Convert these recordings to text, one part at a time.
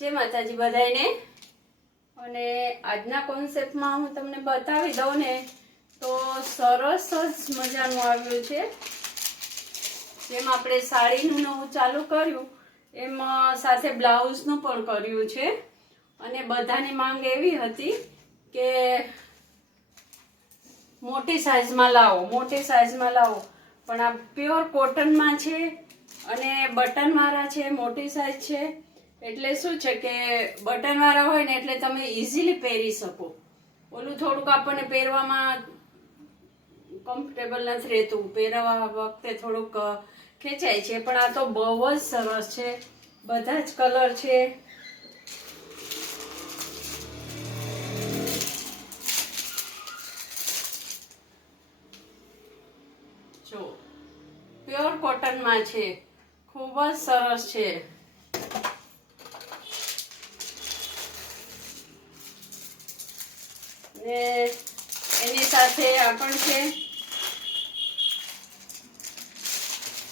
જય માતાજી બધાને। અને આજના કોન્સેપ્ટમાં હું તમને બતાવી દઉં ને તો સરસ જ મજાનું આવ્યું છે। જેમ આપણે સાડીનું નવું ચાલુ કર્યું એમ સાથે બ્લાઉઝનું પણ કર્યું છે। અને બધાની માંગ એવી હતી કે મોટી સાઈઝમાં લાવો, પણ આ પ્યોર કોટનમાં છે અને બટનવાળા છે, મોટી સાઈઝ છે। એટલે શું છે કે બટનવાળા હોય ને એટલે તમે ઇઝીલી પહેરી શકો। ઓલું થોડુંક આપણને પહેરવામાં કમ્ફર્ટેબલ નથી રહેતું, પહેરવા વખતે થોડુંક ખેંચાય છે, પણ આ તો બહુ જ સરસ છે। બધા જ કલર છે। જો પ્યોર કોટનમાં છે, ખૂબ જ સરસ છે। ને એની સાથે આ પણ છે,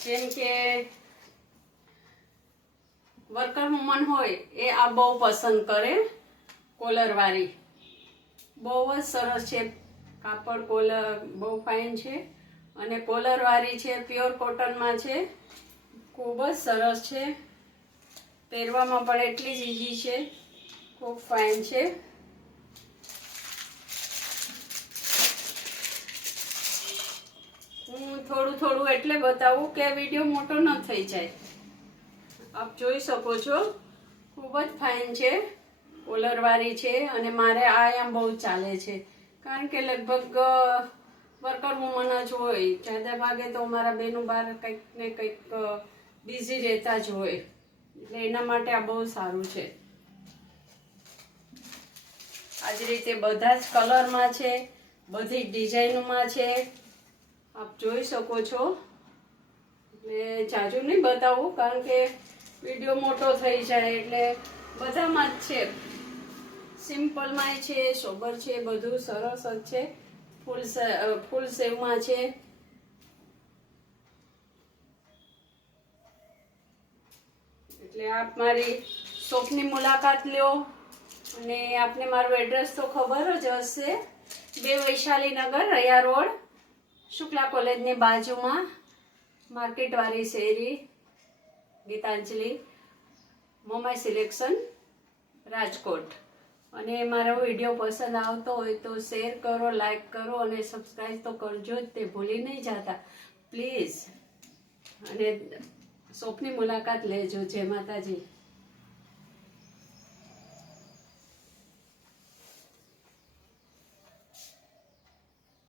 જેમ કે વર્કર વુમન હોય એ આ બહુ પસંદ કરે। કોલરવાળી બહુ જ સરસ છે, કાપડ કોલર બહુ ફાઇન છે અને કોલરવાળી છે, પ્યોર કોટનમાં છે, ખૂબ જ સરસ છે। પહેરવામાં પણ એટલી જ ઈઝી છે, ખૂબ ફાઇન છે। હું થોડું એટલે બતાવું કે વિડીયો મોટો ન થઈ જાય। આપ જોઈ શકો છો, ખૂબ જ ફાઇન છે, કોલરવાળી છે અને મારે આ આમ બહુ ચાલે છે, કારણ કે લગભગ વર્કર વુમન જ હોય। જ્યાદા ભાગે તો અમારા બેનું બહાર કંઈક ને કંઈક બિઝી રહેતા જ હોય, એટલે એના માટે આ બહુ સારું છે। આ જ રીતે બધા જ કલરમાં છે, બધી ડિઝાઇનમાં છે, આપ જોઈ શકો છો। એટલે જાજુ નહીં બતાવું, કારણ કે વિડીયો મોટો થઈ જાય। એટલે બધામાં જ છે, સિમ્પલમાંય છે, સોબર છે, બધું સરસ જ છે। ફૂલ સેવમાં છે। એટલે આપ મારી શોપની મુલાકાત લ્યો। અને આપને મારું એડ્રેસ તો ખબર જ હશે, 2 વૈશાલીનગર, રૈયા રોડ, શુક્લા કોલેજની બાજુમાં, માર્કેટવાળી શેરી, ગીતાંજલિ, મોમાઈ સિલેક્શન, રાજકોટ। અને મારો વિડીયો પસંદ આવતો હોય તો શેર કરો, લાઈક કરો અને સબસ્ક્રાઈબ તો કરજો જ, તે ભૂલી નહીં જતા પ્લીઝ। અને શોપની મુલાકાત લેજો। જય માતાજી।